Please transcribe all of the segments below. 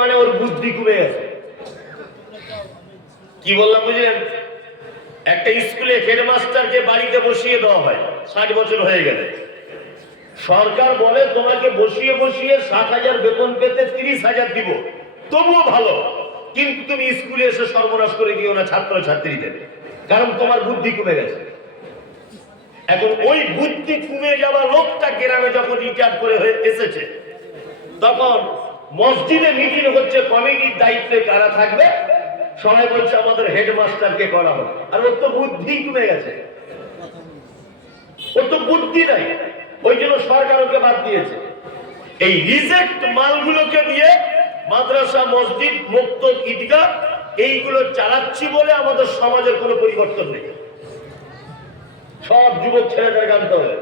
মানে ওর বুদ্ধি কমে গেছে। কি বললাম বুঝলেন? একটা স্কুলে হেডমাস্টারকে বাড়িতে বসিয়ে দেওয়া হয় 60 বছর হয়ে গেলে, সরকার বলে তোমাকে বসিয়ে বসিয়ে 60,000 বেতন পেতে 30,000 দিব, তবুও ভালো, কিন্তু তুমি স্কুলে এসে সর্বনাশ করে দিও না ছাত্র ছাত্রীদের, কারণ তোমার বুদ্ধি কমে গেছে। এখন ওই বুদ্ধি কমে যাওয়া লোকটা গ্রামে যখন রিটায়ার করে এসেছে, তখন মসজিদে মিটিং হচ্ছে, কমিটির দায়িত্বে কারা থাকবে, সবাই বলছে আমাদের হেডমাস্টারকে করা হবে। আর ওর তো বুদ্ধি কমে গেছে, ওর তো বুদ্ধি নাই, ওই জন্য সরকার ওকে বাদ দিয়েছে। এই রিজেক্ট মালগুলোকে দিয়ে মাদ্রাসা, মসজিদ, মুক্ত, ঈদগাহ এইগুলো চালাচ্ছি বলে আমাদের সমাজের কোনো পরিবর্তন নেই। সব যুবক ছেলেদের আনতে হবে,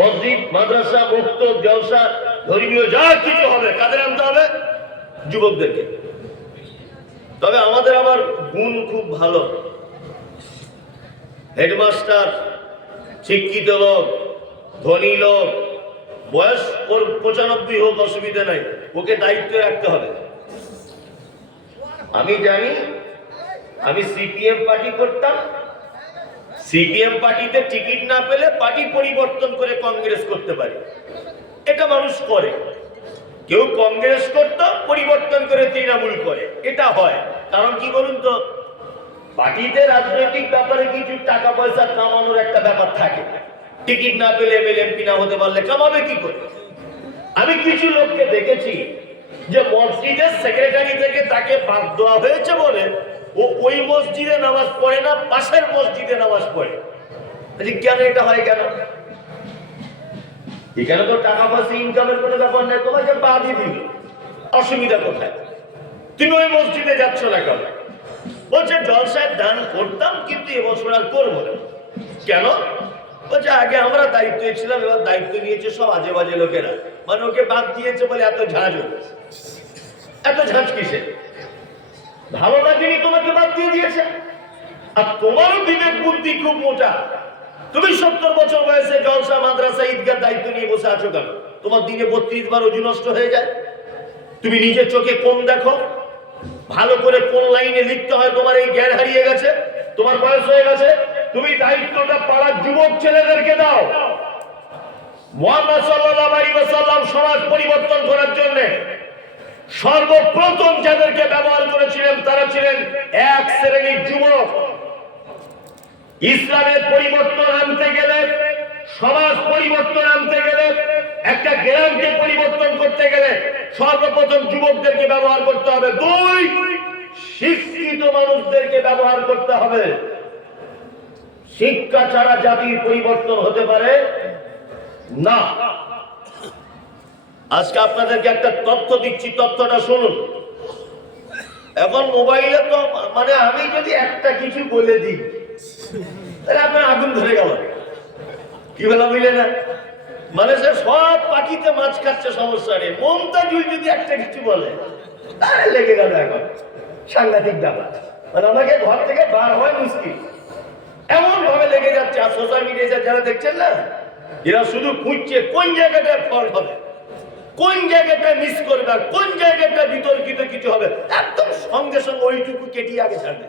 মসজিদ, মাদ্রাসা, মুক্ত, জলসা, ধর্মীয় যা কিছু হবে কাদের আনতে হবে? যুবকদেরকে। তবে আমাদের আবার গুণ খুব ভালো, হেডমাস্টার শিক্ষিত লোক, ধনী লোক, বয়স ওর 95 হোক অসুবিধা নাই, ওকে দায়িত্ব রাখতে হবে। আমি জানি, আমি সিপিএম পার্টি করতাম, সিপিএম পার্টিতে টিকিট না পেলে পার্টি পরিবর্তন করে কংগ্রেস করতে পারি, এটা মানুষ করে। কেউ কংগ্রেস করতো, পরিবর্তন করে তৃণমূল করে, এটা হয়। কারণ কি বলুন তো, পার্টিতে রাজনৈতিক ব্যাপারে কিছু টাকা পয়সা কামানোর একটা ব্যাপার থাকে, টিকিট না পেলে এমএলএ এমপি না হতে পারলে কামাবে কি করে? আমি কিছু লোককে দেখেছি যে মসজিদের সেক্রেটারি থেকে তাকে বাদ দেওয়া হয়েছে বলে ও ওই মসজিদে নামাজ পড়ে না, পাশের মসজিদে নামাজ পড়ে। কেন এটা হয়? কেন? এখানে তো টাকা পয়সা ইনকামের কোনো ব্যাপার নেই, তোমাকে বাদই দিল, অসুবিধা কোথায়? তুমি ওই মসজিদে যাচ্ছ না কেন? বলছে জলসায় দান করতাম কিন্তু এবছর আর করবো না। কেন? বলছে আগে আমরা দায়িত্ব ছিলাম, এবার দায়িত্ব নিয়েছে সব আজে বাজে লোকেরা, মানে ওকে বাদ দিয়েছে বলে এত ঝাঁঝ, এত ঝাঁঝ কিসে? ভালো লাগেনি তোমাকে বাদ দিয়ে দিয়েছে। আর তোমারও বিবেক বুদ্ধি খুব মোটা, তুমি 70 বছর বয়সে জলসা, মাদ্রাসা, ঈদগাহ দায়িত্ব নিয়ে বসে আছো কেন? তোমার দিনে 32 বার অজু নষ্ট হয়ে যায়। তুমি নিজের চোখে কোন দেখো, ভালো করে কোন লাইনে লিখতে হয় তোমার এই জ্ঞান হারিয়ে গেছে, তোমার বয়স হয়ে গেছে। তুমি দায়িত্বটা পাড়ার যুবক ছেলেদেরকে দাও। মুহাম্মদ সাল্লাল্লাহু আলাইহি ওয়াসাল্লাম সমাজ পরিবর্তন করার জন্য সর্বপ্রথম যাদেরকে ব্যবহার করেছিলেন তারা ছিলেন এক শ্রেণীর যুবক। ইসলামের পরিবর্তন আনতে গেলে, সমাজ পরিবর্তন আনতে গেলে, একটা গ্রামকে পরিবর্তন করতে গেলে সর্বপ্রথম যুবকদেরকে ব্যবহার করতে হবে। দুই, শিক্ষিত মানুষদেরকে ব্যবহার করতে হবে। শিক্ষা ছাড়া জাতির পরিবর্তন হতে পারে না। আজকে আপনাদেরকে একটা তথ্য দিচ্ছি, তথ্যটা শুনুন। এখন মোবাইলে তো মানে আমি যদি একটা কিছু বলে দিই তাহলে আপনার আগুন ধরে গেল, কি বলা বুঝলে না? মানে সে সব পাখিতে মাছ খাচ্ছে, সমস্যা নেই। মমতাজুল যদি একটা কিছু বলে তাহলে লেগে গেল, এখন সাংঘাতিক ব্যাপার। মানে আমাকে ঘর থেকে বার হয় মুশকিল, এমন ভাবে লেগে যাচ্ছে। আর সোশ্যাল মিডিয়াতে যারা দেখছেন না, এরা শুধু খুঁজছে কোন জায়গাটায় ফল হবে, কোন জায়গাটা মিস করবে, আর কোন জায়গাটা বিতর্কিত কিছু হবে, একদম সঙ্গে সঙ্গে ওইটুকু কেটিয়ে আগে ছাড়বে।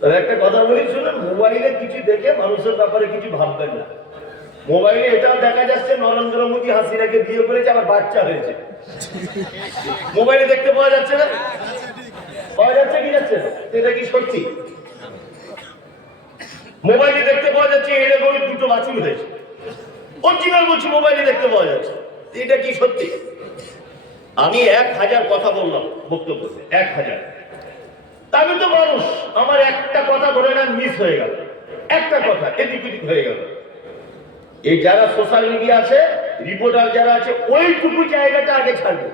তবে একটা কথা বলি শুনুন, মোবাইলে কিছু দেখে মানুষের ব্যাপারে কিছু ভাববেন না। মোবাইলে এটাও দেখা যাচ্ছে নরেন্দ্র মোদী হাসিনাকে বিয়ে করেছে, আবার বাচ্চা হয়েছে। মোবাইলে দেখতে পাওয়া যাচ্ছে না? পাওয়া যাচ্ছে কি যাচ্ছে? এটা কি সত্যি? মোবাইলে দেখতে পাওয়া যাচ্ছে এড়ে গরু দুটো বাছুর হয়েছে, অরিজিনাল বলছি, মোবাইলে দেখতে পাওয়া যাচ্ছে। এটা কি সত্যি? আমি 1000 কথা বললাম বক্তব্য, 1000। আমি তো মানুষ, আমার একটা কথা ধরে না মিস হয়ে গেল, একটা কথা এদিক ওদিক হয়ে গেল। এই যারা সোশ্যাল মিডিয়া আছে, রিপোর্টার যারা আছে, ওইটুকু জায়গাটা আগে ছাড়বে,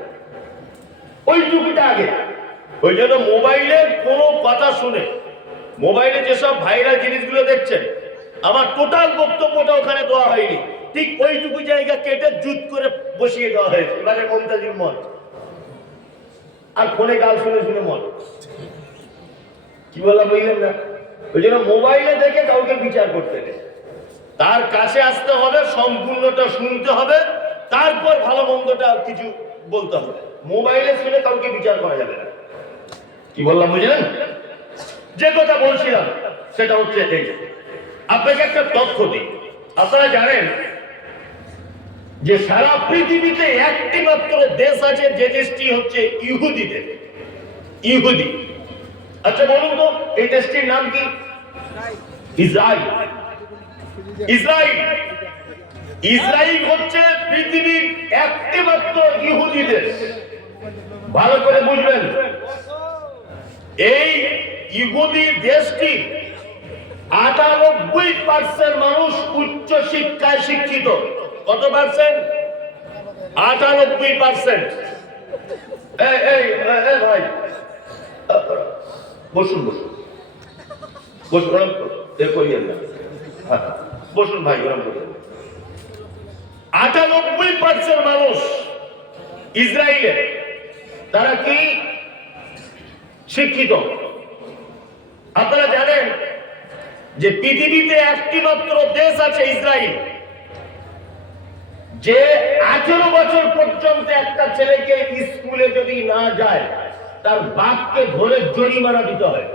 ওইটুকুটা আগে। ওই জন্য মোবাইলে কোনো কথা শুনে, মোবাইলে যেসব ভাইরাল জিনিসগুলো দেখছেন, আমার টোটাল বক্তব্যটা ওখানে দেওয়া হয়নি, ঠিক ওইটুকু জায়গা কেটে জুত করে বসিয়ে দেওয়া হয়েছে। এবারে মমতাজুল মত আর ফোনে গাল শুনে শুনে মত, কি বলা বুঝলেন না? ওই জন্য মোবাইলে দেখে কাউকে বিচার করতে নেই, তার কাছে আসতে হবে, সম্পূর্ণটা শুনতে হবে, তারপর ভালো মন্দটা কিছু বলতে হবে। মোবাইলে শুনে কাউকে বিচার করা যাবে না। কি বললাম বুঝলেন? যে কথা বলছিলাম সেটা হচ্ছে এই, আপনাকে একটা তথ্য দিই। আপনারা জানেন যে সারা পৃথিবীতে একটি মাত্র দেশ আছে যে দেশটি হচ্ছে ইহুদিদের, ইহুদি। আচ্ছা বলুন তো এই দেশটির নাম কি? ইসরায়েল। ইসরায়েল ইসরায়েল হচ্ছে পৃথিবীর একটি মাত্র ইহুদি দেশ। ভালো করে বুঝবেন, এই ইহুদি দেশটি 98% মানুষ উচ্চ শিক্ষায় শিক্ষিত। কত পার্সেন্ট? 98%। ভাই বসুন বসুন বসুন, করিয়েন না, বসুন ভাই, ওরম করিয়েন। 98% মানুষ ইসরায়েলে তারা কি শিক্ষিত। আপনারা জানেন যে পৃথিবীতে একটি মাত্র দেশ আছে ইসরায়েল, যে 18 বছর পর্যন্ত একটা ছেলেকে স্কুলে যদি না যায় তার বাপকে ধরে জরিমানা দিতে হয়।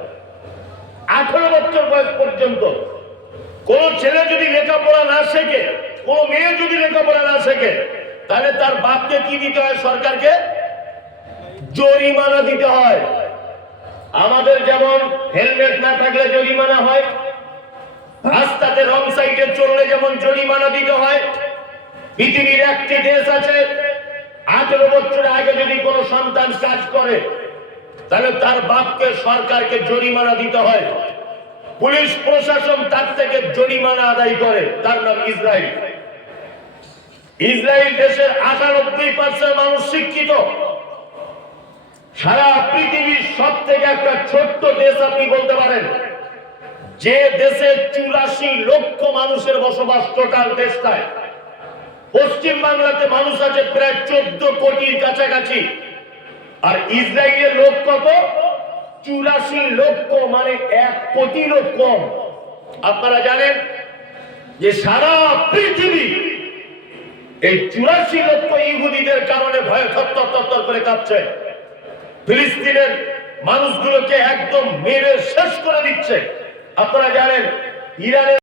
18 বছর বয়স পর্যন্ত কোন ছেলে যদি লেখাপড়া না শেখে, কোন মেয়ে যদি লেখাপড়া না শেখে, তাহলে তার বাপকে কি দিতে হয়? সরকারকে জরিমানা দিতে হয়। আমাদের যেমন হেলমেট না থাকলে জরিমানা হয়, রাস্তাতে রং সাইডে চললে যেমন জরিমানা দিতে হয়, পৃথিবীর একটি দেশ আছে 18 বছর আগে যদি কোনো সন্তান কাজ করে তাহলে তার বাপকে সরকারকে জরিমানা দিতে হয়। পুলিশ প্রশাসন তার থেকে জরিমানা আদায় করে, তার নাম ইসরায়েল। ইসরায়েল দেশের 98% মানুষ শিক্ষিত। সারা পৃথিবীর সব থেকে একটা ছোট্ট দেশ আপনি বলতে পারেন, যে দেশে 84 লক্ষ মানুষের বসবাস টোটাল দেশটায়। পশ্চিম বাংলাতে মানুষ আছে প্রায় 14 কোটির কাছাকাছি, আর ইসরায়েলের লোক কত? 84 লক্ষ, মানে 1 কোটিরও কম। আপনারা জানেন যে সারা পৃথিবী এই 84 লক্ষ ইহুদিদের কারণে ভয়ে থরথর করে কাঁপছে। ফিলিস্তিনের মানুষগুলোকে একদম মেরে শেষ করে দিচ্ছে। আপনারা জানেন ইরানের